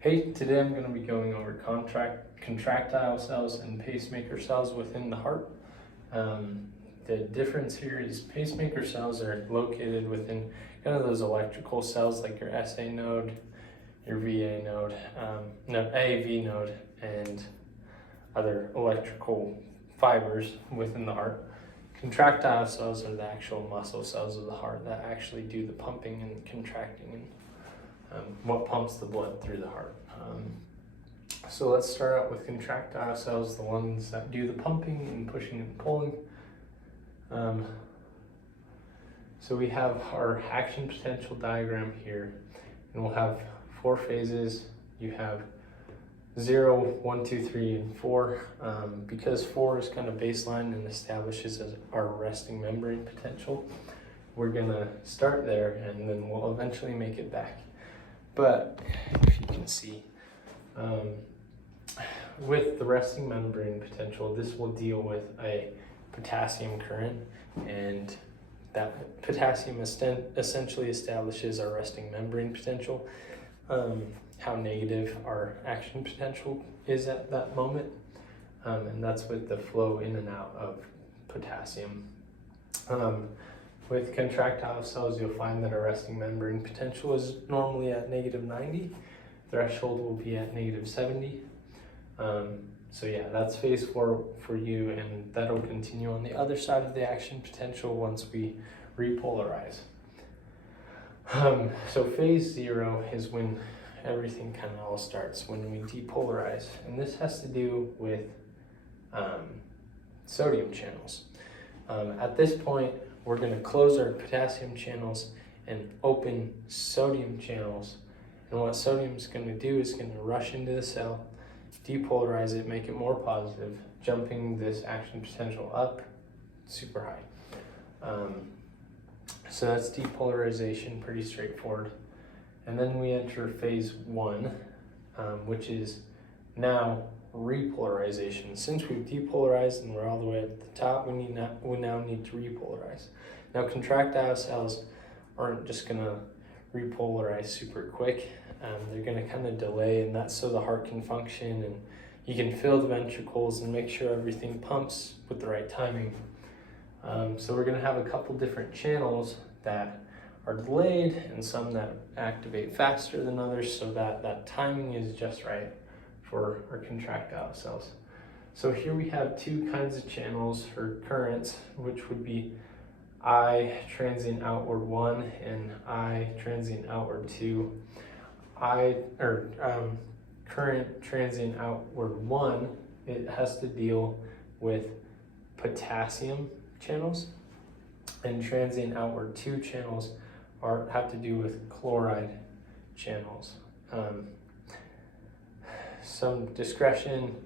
Hey, today I'm going to be going over contractile cells and pacemaker cells within the heart. The difference here is pacemaker cells are located within kind of those electrical cells like your SA node, your VA node, AV node, and other electrical fibers within the heart. Contractile cells are the actual muscle cells of the heart that actually do the pumping and contracting and what pumps the blood through the heart. So let's start out with contractile cells, the ones that do the pumping and pushing and pulling. So we have our action potential diagram here, and we'll have 4 phases. You have 0, 1, 2, 3, and 4. Because 4 is kind of baseline and establishes our resting membrane potential, we're gonna start there and then we'll eventually make it back. But if you can see, with the resting membrane potential, this will deal with a potassium current, and that potassium essentially establishes our resting membrane potential, how negative our action potential is at that moment, and that's with the flow in and out of potassium. With contractile cells, you'll find that our resting membrane potential is normally at -90. Threshold will be at -70. So yeah, that's phase 4 for you, and that'll continue on the other side of the action potential once we repolarize. So phase 0 is when everything kind of all starts, when we depolarize, and this has to do with sodium channels. At this point, we're going to close our potassium channels and open sodium channels. And what sodium is going to do is going to rush into the cell, depolarize it, make it more positive, jumping this action potential up super high. So that's depolarization, pretty straightforward. And then we enter phase 1, which is now repolarization. Since we've depolarized and we're all the way at the top, we now need to repolarize. Now, contractile cells aren't just going to repolarize super quick. They're going to kind of delay, and that's so the heart can function and you can fill the ventricles and make sure everything pumps with the right timing. So we're going to have a couple different channels that are delayed and some that activate faster than others, so that timing is just right for our contractile cells. So here we have 2 kinds of channels for currents, which would be I transient outward 1 and I transient outward 2. Current transient outward 1, it has to deal with potassium channels, and transient outward 2 channels have to do with chloride channels. Some discretion,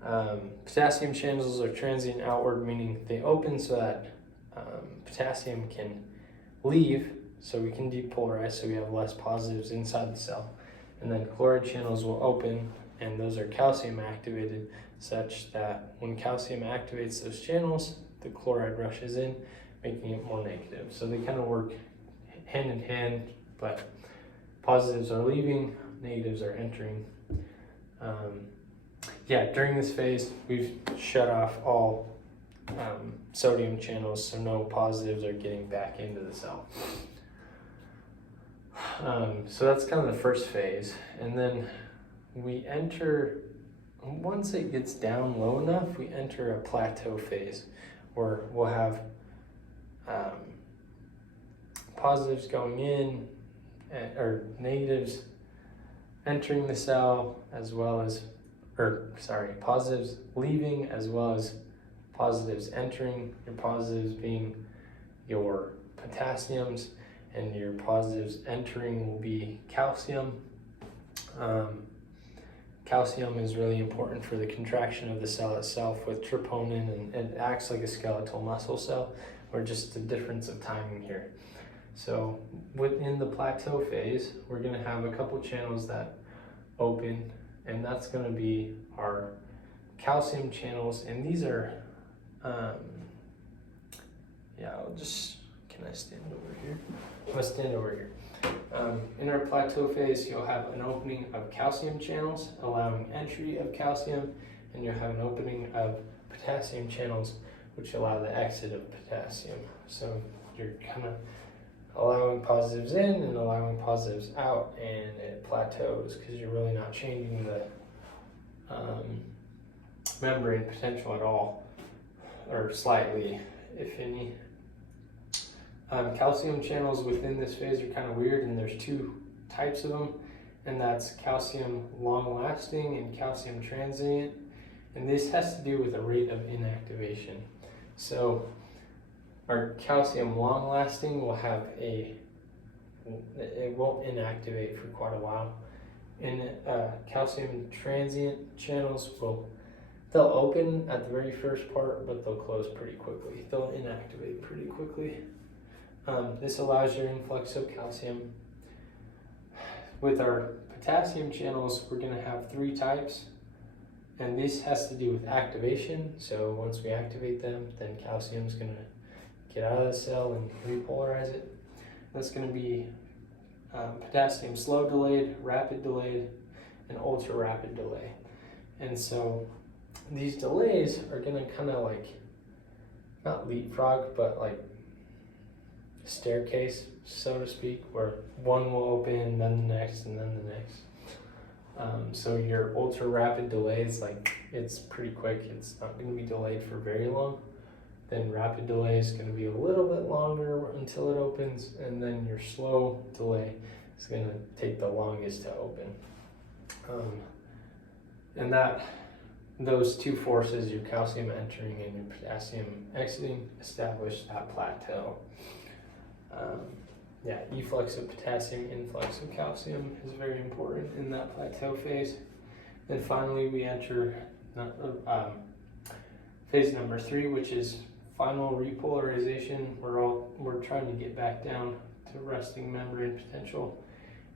potassium channels are transient outward, meaning they open so that potassium can leave, so we can depolarize, so we have less positives inside the cell. And then chloride channels will open, and those are calcium activated, such that when calcium activates those channels, the chloride rushes in, making it more negative. So they kind of work hand in hand, but positives are leaving, negatives are entering. During this phase, we've shut off all sodium channels, so no positives are getting back into the cell. So that's kind of the first phase, and then we enter, once it gets down low enough, we enter a plateau phase where we'll have positives going in, or negatives entering the cell, as well as, positives leaving as well as positives entering. Your positives being your potassiums, and your positives entering will be calcium. Calcium is really important for the contraction of the cell itself with troponin, and it acts like a skeletal muscle cell, or just a difference of timing here. So within the plateau phase, we're going to have a couple channels that open, and that's going to be our calcium channels, and these are can I stand over here? I'm gonna stand over here. In our plateau phase, you'll have an opening of calcium channels, allowing entry of calcium, and you'll have an opening of potassium channels, which allow the exit of potassium. So you're kind of allowing positives in and allowing positives out, and it plateaus because you're really not changing the membrane potential at all, or slightly, if any. Calcium channels within this phase are kind of weird, and there's two types of them, and that's calcium long-lasting and calcium transient, and this has to do with the rate of inactivation. So our calcium long-lasting will have it won't inactivate for quite a while, and calcium transient channels they'll open at the very first part, but they'll close pretty quickly. They'll inactivate pretty quickly. This allows your influx of calcium. With our potassium channels, we're going to have three types, and this has to do with activation. So once we activate them, then calcium is going to get out of the cell and repolarize it. That's going to be potassium slow delayed, rapid delayed, and ultra rapid delay. And so these delays are going to kind of like, not leapfrog, but like staircase, so to speak, where one will open, then the next, and then the next. So your ultra rapid delays, like, it's pretty quick. It's not going to be delayed for very long. Then rapid delay is going to be a little bit longer until it opens, and then your slow delay is going to take the longest to open. And those two forces, your calcium entering and your potassium exiting, establish that plateau. Efflux of potassium, influx of calcium is very important in that plateau phase. Then finally we enter phase number 3, which is final repolarization. We're trying to get back down to resting membrane potential,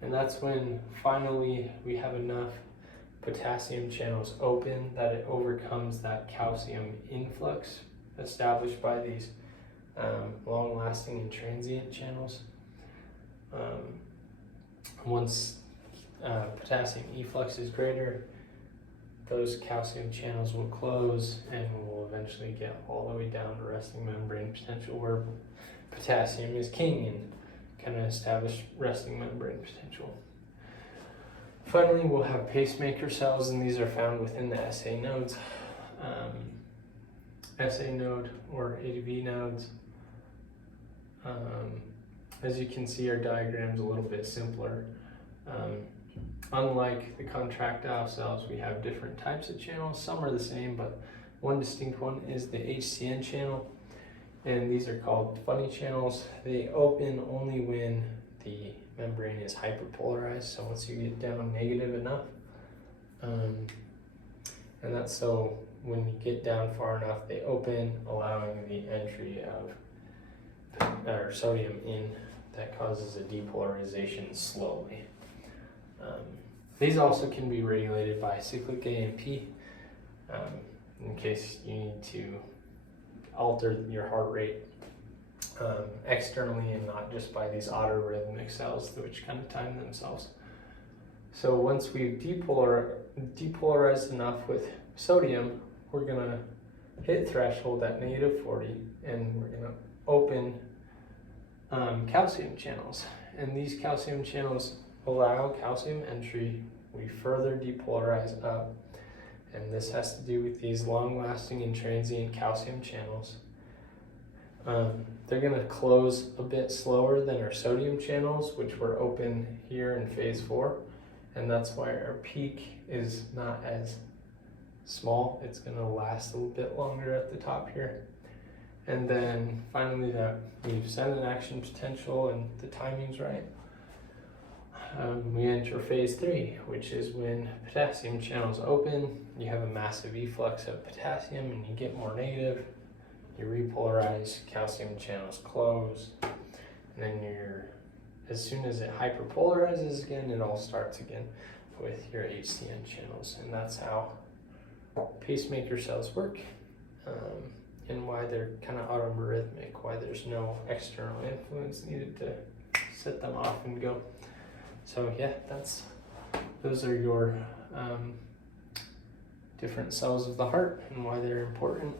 and that's when finally we have enough potassium channels open that it overcomes that calcium influx established by these long-lasting and transient channels. Once potassium efflux is greater, those calcium channels will close, and we'll eventually get all the way down to resting membrane potential, where potassium is king and kind of establish resting membrane potential. Finally, we'll have pacemaker cells, and these are found within the SA nodes. SA node or ADV nodes. As you can see, our diagram's a little bit simpler. Unlike the contractile cells, we have different types of channels. Some are the same, but one distinct one is the HCN channel, and these are called funny channels. They open only when the membrane is hyperpolarized, so once you get down negative enough, and that's so when you get down far enough, they open, allowing the entry of sodium in. That causes a depolarization slowly. These also can be regulated by cyclic AMP, in case you need to alter your heart rate externally and not just by these autorhythmic cells, which kind of time themselves. So once we've depolarized enough with sodium, we're going to hit threshold at -40, and we're going to open calcium channels. And these calcium channels allow calcium entry. We further depolarize up, and this has to do with these long-lasting and transient calcium channels. They're going to close a bit slower than our sodium channels, which were open here in phase 4, and that's why our peak is not as small. It's going to last a little bit longer at the top here. And then finally, that we've set an action potential and the timing's right, we enter phase 3, which is when potassium channels open. You have a massive efflux of potassium and you get more negative. You repolarize, calcium channels close, and then as soon as it hyperpolarizes again, it all starts again with your HCN channels. And that's how pacemaker cells work. And why they're kind of autorhythmic, why there's no external influence needed to set them off and go. So yeah, those are your different cells of the heart and why they're important.